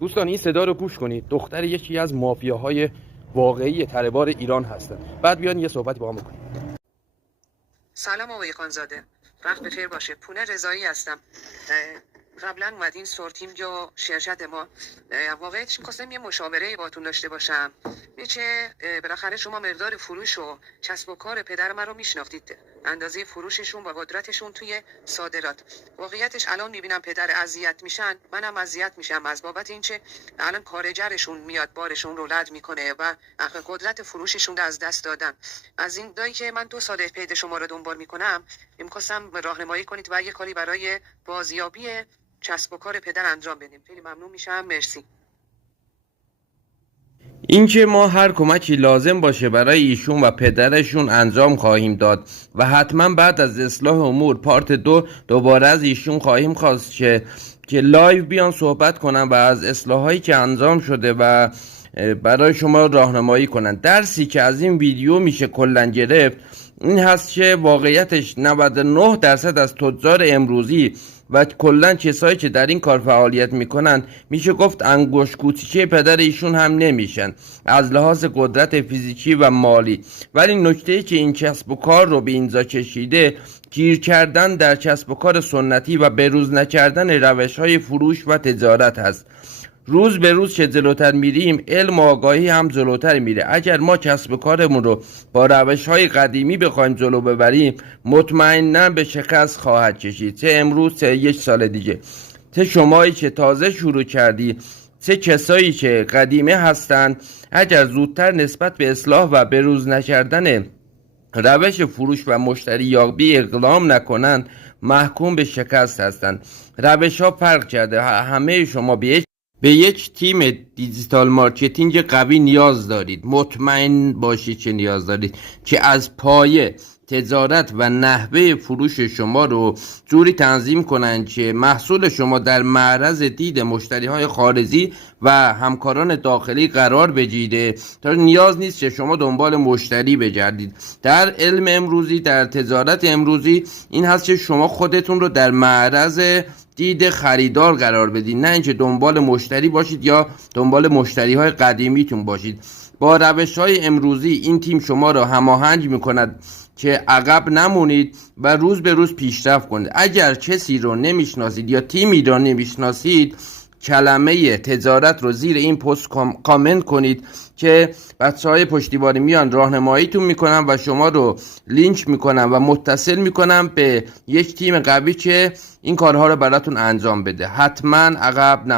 دوستان این صدا رو گوش کنید. دختر یکی از مافیاهای واقعی تره‌بار ایران هستن. بعد بیان یه صحبتی با هم بکنیم. سلام آقای خانزاده، وقت بخیر باشه. پونه رضایی هستم. قبلا اومدین سورتیم یا شرکت ما. واقعیتش می‌خواستم یه مشاوره باتون داشته باشم. میشه بالاخره شما مقدار فروش و کسب و کار پدر من رو میشناختید، اندازه فروششون و قدرتشون توی صادرات. واقعیتش الان میبینم پدر اذیت میشن، منم اذیت میشم از بابت اینکه الان کارجرشون میاد بارشون رو رد میکنه و قدرت فروششون رو از دست دادن. از این دایی که من 2 سال پیج شما رو دنبال میکنم، میخواستم راهنمایی کنید و یه کاری برای بازیابی کسب و کار پدر انجام بدیم. خیلی ممنون میشم. مرسی. اینکه ما هر کمکی لازم باشه برای ایشون و پدرشون انجام خواهیم داد و حتما بعد از اصلاح امور پارت 2 دوباره از ایشون خواهیم خواست که لایو بیان صحبت کنن و از اصلاحایی که انجام شده و برای شما راهنمایی کنن. درسی که از این ویدیو میشه کلا گرفت این هست که واقعیتش 99% از تجار امروزی و کلا کسایی که در این کار فعالیت میکنن میشه گفت انگشت کوچیکه پدر ایشون هم نمیشن از لحاظ قدرت فیزیکی و مالی. ولی نکته‌ای که این کسب و کار رو به اینجا کشیده گیر کردن در کسب و کار سنتی و بروز نکردن روش‌های فروش و تجارت هست. روز به روز که جلوتر میریم علم و آگاهی هم جلوتر میره. اگر ما کسب و کارمون رو با روش‌های قدیمی بخوایم جلو ببریم مطمئناً به شکست خواهد کشید، چه امروز چه 1 سال دیگه. چه شمایی که تازه شروع کردی چه کسایی که قدیمی هستن، اگر زودتر نسبت به اصلاح و بروز نکردن روش فروش و مشتری یابی اقدام نکنن محکوم به شکست هستند. روش ها فرق کرده. همه شما به یک تیم دیجیتال مارکتینگ قوی نیاز دارید. مطمئن باشید که نیاز دارید که از پایه تجارت و نحوه فروش شما رو جوری تنظیم کنند که محصول شما در معرض دید مشتری‌های خارجی و همکاران داخلی قرار بگیره تا نیاز نیست که شما دنبال مشتری بگردید. در علم امروزی، در تجارت امروزی این هست که شما خودتون رو در معرض دید خریدار قرار بدید، نه اینکه دنبال مشتری باشید یا دنبال مشتری‌های قدیمیتون باشید. با روش‌های امروزی این تیم شما را هماهنگ می‌کند که عقب نمونید و روز به روز پیشرفت کنید. اگر کسی رو نمیشناسید یا تیمی رو نمیشناسید کلمه تجارت رو زیر این پست کامنت کنید که بچه‌های پشتیبانی میان راهنماییتون میکنن و شما رو لینک میکنن و متصل میکنن به یک تیم قوی که این کارها رو براتون انجام بده. حتما عقب نمونید.